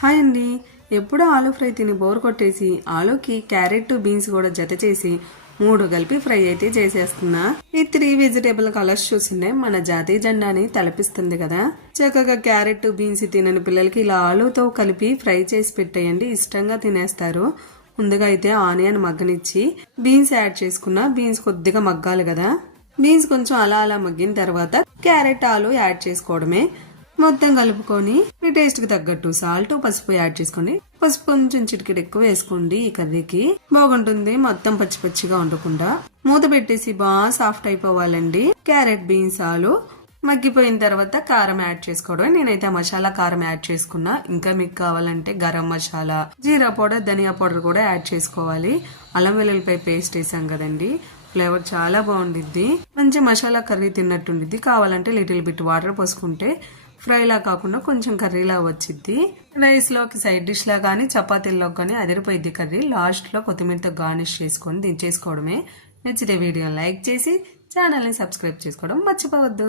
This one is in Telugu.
హాయ్ అండి. ఎప్పుడు ఆలూ ఫ్రై తిని బోర్ కొట్టేసి ఆలూకి క్యారెట్ బీన్స్ కూడా జత చేసి 3 కలిపి ఫ్రై అయితే చేసేస్తున్నా. ఈ 3 వెజిటేబుల్ కలర్స్ చూసిండే మన జాతీయ జెండాని తలపిస్తుంది కదా. చక్కగా క్యారెట్ బీన్స్ తినని పిల్లలకి ఇలా ఆలూతో కలిపి ఫ్రై చేసి పెట్టేయండి, ఇష్టంగా తినేస్తారు. ముందుగా అయితే ఆనియన్ మగ్గనిచ్చి బీన్స్ యాడ్ చేసుకున్నా. బీన్స్ కొద్దిగా మగ్గాలి కదా. బీన్స్ కొంచెం అలా అలా మగ్గిన తర్వాత క్యారెట్ ఆలు యాడ్ చేసుకోవడమే. మొత్తం కలుపుకొని మీ టేస్ట్ కి తగ్గట్టు సాల్ట్ పసుపు యాడ్ చేసుకోండి. పసుపు కొంచెం చిటికెడు ఎక్కువ వేసుకోండి, ఈ కర్రీకి బాగుంటుంది. మొత్తం పచ్చి పచ్చిగా ఉండకుండా మూత పెట్టేసి బాగా సాఫ్ట్ అయిపోవాలండి. క్యారెట్ బీన్స్ ఆలు మగ్గిపోయిన తర్వాత కారం యాడ్ చేసుకోవడం. నేనైతే మసాలా కారం యాడ్ చేసుకున్నా. ఇంకా మీకు కావాలంటే గరం మసాలా, జీరా పౌడర్, ధనియా పౌడర్ కూడా యాడ్ చేసుకోవాలి. అల్లం వెల్లుల్లిపాయ పేస్ట్ వేసాం కదండి, ఫ్లేవర్ చాలా బాగుండిద్ది. మంచి మసాలా కర్రీ తిన్నట్టుండిద్ది. కావాలంటే లిటిల్ బిట్ వాటర్ పోసుకుంటే ఫ్రైలా కాకుండా కొంచెం కర్రీలా వచ్చిద్ది. రైస్ లోకి సైడ్ డిష్ లా కానీ చపాతీల్లో కానీ అదిరిపోయిద్ది కర్రీ. లాస్ట్ లో కొత్తిమీరతో గార్నిష్ చేసుకొని దించేసుకోవడమే. నచ్చితే వీడియోని లైక్ చేసి ఛానల్ని సబ్స్క్రైబ్ చేసుకోవడం మర్చిపోవద్దు.